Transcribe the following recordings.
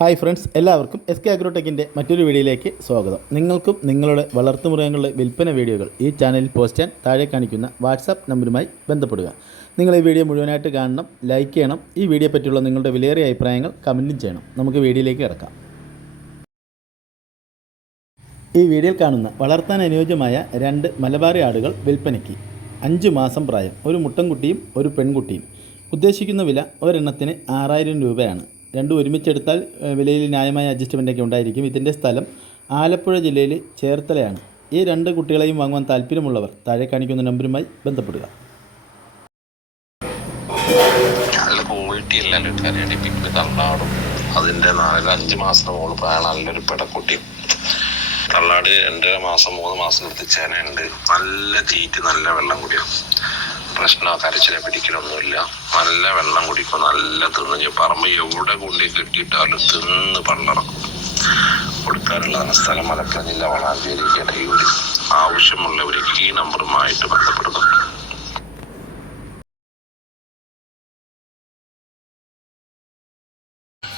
Hi friends, എല്ലാവർക്കും SK അഗ്രോടെക്കിൻ്റെ മറ്റൊരു വീഡിയോയിലേക്ക് സ്വാഗതം. നിങ്ങൾക്കും നിങ്ങളുടെ വളർത്തുമൃഗങ്ങളുടെ വിൽപ്പന വീഡിയോകൾ ഈ ചാനലിൽ പോസ്റ്റ് ചെയ്യാൻ താഴെ കാണിക്കുന്ന വാട്സാപ്പ് നമ്പറുമായി ബന്ധപ്പെടുക. നിങ്ങൾ ഈ വീഡിയോ മുഴുവനായിട്ട് കാണണം, ലൈക്ക് ചെയ്യണം. ഈ വീഡിയോ പറ്റിയുള്ള നിങ്ങളുടെ വിലയേറിയ അഭിപ്രായങ്ങൾ കമൻറ്റും ചെയ്യണം. നമുക്ക് വീഡിയോയിലേക്ക് കിടക്കാം. ഈ വീഡിയോയിൽ കാണുന്ന വളർത്താൻ അനുയോജ്യമായ 2 മലബാറി ആടുകൾ വിൽപ്പനയ്ക്ക്. 5 മാസം പ്രായം, ഒരു മുട്ടൻകുട്ടിയും ഒരു പെൺകുട്ടിയും. ഉദ്ദേശിക്കുന്ന വില ഒരെണ്ണത്തിന് 6000 രൂപയാണ്. രണ്ടും ഒരുമിച്ചെടുത്താൽ വിലയിൽ ന്യായമായ അഡ്ജസ്റ്റ്മെൻറ്റൊക്കെ ഉണ്ടായിരിക്കും. ഇതിൻ്റെ സ്ഥലം ആലപ്പുഴ ജില്ലയിൽ ചേർത്തലയാണ്. ഈ 2 കുട്ടികളെയും വാങ്ങുവാൻ താല്പര്യമുള്ളവർ താഴെ കാണിക്കുന്ന നമ്പറുമായി ബന്ധപ്പെടുക. നല്ല ക്വാളിറ്റി തള്ളാടും അതിൻ്റെ 4-5 മാസം മോള് പ്രായം നല്ലൊരു പെടക്കുട്ടിയും. തള്ളാട് 2.5 മാസം 3 മാസം എടുത്ത് ചേനയുണ്ട്. നല്ല തീറ്റ്, നല്ല വെള്ളം കുടിയും. പ്രശ്നമോ കരച്ചിനെ പിടിക്കലൊന്നുമില്ല. നല്ല വെള്ളം കുടിക്കും, നല്ല തിന്ന് പറമ്പ് എവിടെ കൊണ്ടേ കെട്ടിയിട്ടാലും തിന്ന് പള്ളറക്കും. കൊടുക്കാനുള്ള സ്ഥലം മലപ്പുറം ജില്ല വളാഞ്ചേരി ഇടയൂര്. ആവശ്യമുള്ളവർക്ക് ഈ നമ്പറുമായിട്ട് ബന്ധപ്പെടുന്നുണ്ട്.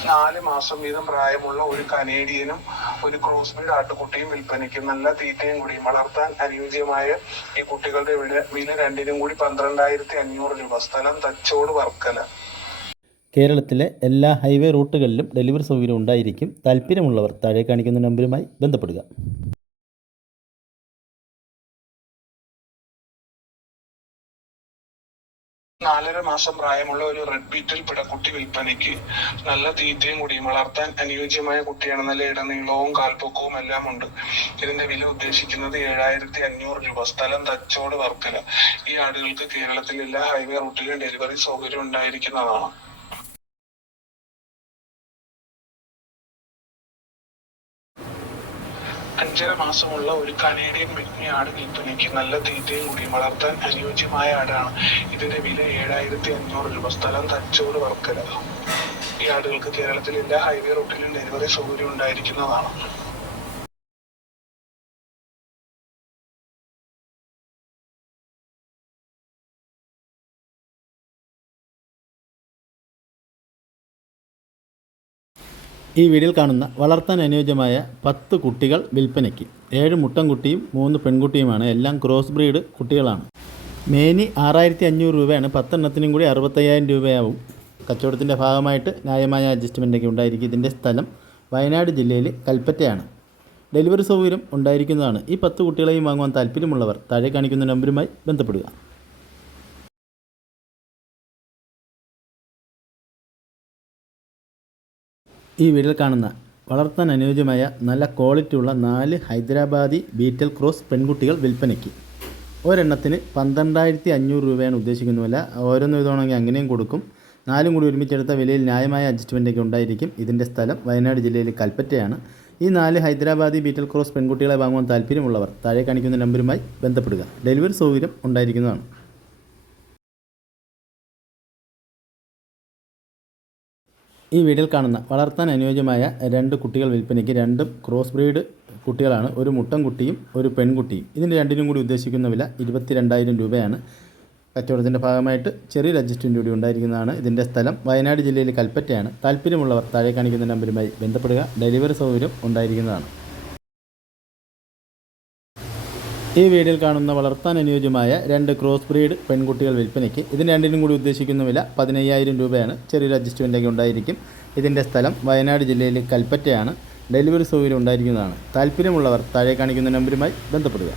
നാല് മാസം വീതം പ്രായമുള്ള ഒരു കനേഡിയനും ഒരു ക്രോസ് ബീഡ് ആട്ടുകുട്ടിയും വിൽപ്പനയ്ക്ക്. നല്ല തീറ്റയും കൂടിയും. വളർത്താൻ അനുയോജ്യമായ ഈ കുട്ടികളുടെ വില രണ്ടിനും കൂടി 12,500 രൂപ. സ്ഥലം തച്ചോട്, വർക്കല. കേരളത്തിലെ എല്ലാ ഹൈവേ റൂട്ടുകളിലും ഡെലിവറി സൗകര്യം ഉണ്ടായിരിക്കും. താല്പര്യമുള്ളവർ താഴെ കാണിക്കുന്ന നമ്പറുമായി ബന്ധപ്പെടുക. 4.5 മാസം പ്രായമുള്ള ഒരു റെഡ് ബീറ്റിൽ പിടക്കുട്ടി വിൽപ്പനയ്ക്ക്. നല്ല തീറ്റയും കൂടിയും. വളർത്താൻ അനുയോജ്യമായ കുട്ടിയാണ്. നല്ല ഇടനീളവും കാൽപ്പൊക്കവും എല്ലാം ഉണ്ട്. ഇതിന്റെ വില ഉദ്ദേശിക്കുന്നത് 7,500 രൂപ. സ്ഥലം തച്ചോട്, വർക്കല. ഈ ആടുകൾക്ക് കേരളത്തിൽ എല്ലാ ഹൈവേ റൂട്ടിലും ഡെലിവറി സൗകര്യം ഉണ്ടായിരിക്കുന്നതാണ്. 5.5 മാസമുള്ള ഒരു കനേഡിയൻ മെഗ്നി ആട് വിൽപ്പനയ്ക്ക്. നല്ല തീറ്റയും കൂടിയും. വളർത്താൻ അനുയോജ്യമായ ആടാണ്. ഇതിന്റെ വില 7,500 രൂപ. സ്ഥലം തച്ചോട്, വർക്കല. ഈ ആടുകൾക്ക് കേരളത്തിൽ എല്ലാ ഹൈവേ റൂട്ടിലും ഡെലിവറി സൗകര്യം ഉണ്ടായിരിക്കുന്നതാണ്. ഈ വീഡിയോയിൽ കാണുന്ന വളർത്താൻ അനുയോജ്യമായ 10 കുട്ടികൾ വിൽപ്പനയ്ക്ക്. 7 മുട്ടൻകുട്ടിയും 3 പെൺകുട്ടിയുമാണ്. എല്ലാം ക്രോസ് ബ്രീഡ് കുട്ടികളാണ്. മേനി 6,500 രൂപയാണ്. 10 എണ്ണത്തിനും കൂടി 65,000 രൂപയാവും. കച്ചവടത്തിൻ്റെ ഭാഗമായിട്ട് ന്യായമായ അഡ്ജസ്റ്റ്മെൻറ്റൊക്കെ ഉണ്ടായിരിക്കും. ഇതിൻ്റെ സ്ഥലം വയനാട് ജില്ലയിൽ കൽപ്പറ്റയാണ്. ഡെലിവറി സൗകര്യം ഉണ്ടായിരിക്കുന്നതാണ്. ഈ 10 കുട്ടികളെയും വാങ്ങുവാൻ താല്പര്യമുള്ളവർ താഴെ കാണിക്കുന്ന നമ്പറുമായി ബന്ധപ്പെടുക. ഈ വീഡിയോയിൽ കാണുന്ന വളർത്താൻ അനുയോജ്യമായ നല്ല ക്വാളിറ്റിയുള്ള 4 ഹൈദരാബാദി ബീറ്റൽ ക്രോസ് പെൺകുട്ടികൾ വിൽപ്പനയ്ക്ക്. ഒരെണ്ണത്തിന് 12,500 രൂപയാണ് ഉദ്ദേശിക്കുന്ന വില. ഓരോന്നും ഇതാണെങ്കിൽ അങ്ങനെയും കൊടുക്കും. 4 കൂടി ഒരുമിച്ചെടുത്ത വിലയിൽ ന്യായമായ അഡ്ജസ്റ്റ്മെൻറ്റൊക്കെ ഉണ്ടായിരിക്കും. ഇതിൻ്റെ സ്ഥലം വയനാട് ജില്ലയിൽ കൽപ്പറ്റയാണ്. ഈ 4 ഹൈദരാബാദി ബീറ്റൽ ക്രോസ് പെൺകുട്ടികളെ വാങ്ങുവാൻ താല്പര്യമുള്ളവർ താഴെ കാണിക്കുന്ന നമ്പറുമായി ബന്ധപ്പെടുക. ഡെലിവറി സൗകര്യം ഉണ്ടായിരിക്കുന്നതാണ്. ഈ വീഡിയോയിൽ കാണുന്ന വളർത്താൻ അനുയോജ്യമായ 2 കുട്ടികൾ വിൽപ്പനയ്ക്ക്. 2ഉം ക്രോസ് ബ്രീഡ് കുട്ടികളാണ്. ഒരു മുട്ടൻകുട്ടിയും ഒരു പെൺകുട്ടിയും. ഇതിൻ്റെ രണ്ടിനും കൂടി ഉദ്ദേശിക്കുന്ന വില 22,000 രൂപയാണ്. കച്ചവടത്തിൻ്റെ ഭാഗമായിട്ട് ചെറിയൊരു അഡ്ജസ്റ്റ്മെൻറ്റ് കൂടി ഉണ്ടായിരിക്കുന്നതാണ്. ഇതിൻ്റെ സ്ഥലം വയനാട് ജില്ലയിൽ കൽപ്പറ്റയാണ്. താല്പര്യമുള്ളവർ താഴെ കാണിക്കുന്ന നമ്പറുമായി ബന്ധപ്പെടുക. ഡെലിവറി സൗകര്യം ഉണ്ടായിരിക്കുന്നതാണ്. ഈ വീഡിയോയിൽ കാണുന്ന വളർത്താൻ അനുയോജ്യമായ 2 ക്രോസ് ബ്രീഡ് പെൺകുട്ടികൾ വിൽപ്പനയ്ക്ക്. ഇതിന് രണ്ടിനും കൂടി ഉദ്ദേശിക്കുന്ന വില 15,000 രൂപയാണ്. ചെറിയൊരു അഡ്ജസ്റ്റ്മെൻറ്റൊക്കെ ഉണ്ടായിരിക്കും. ഇതിൻ്റെ സ്ഥലം വയനാട് ജില്ലയിൽ കൽപ്പറ്റയാണ്. ഡെലിവറി സൗകര്യം ഉണ്ടായിരിക്കുന്നതാണ്. താല്പര്യമുള്ളവർ താഴെ കാണിക്കുന്ന നമ്പറുമായി ബന്ധപ്പെടുക.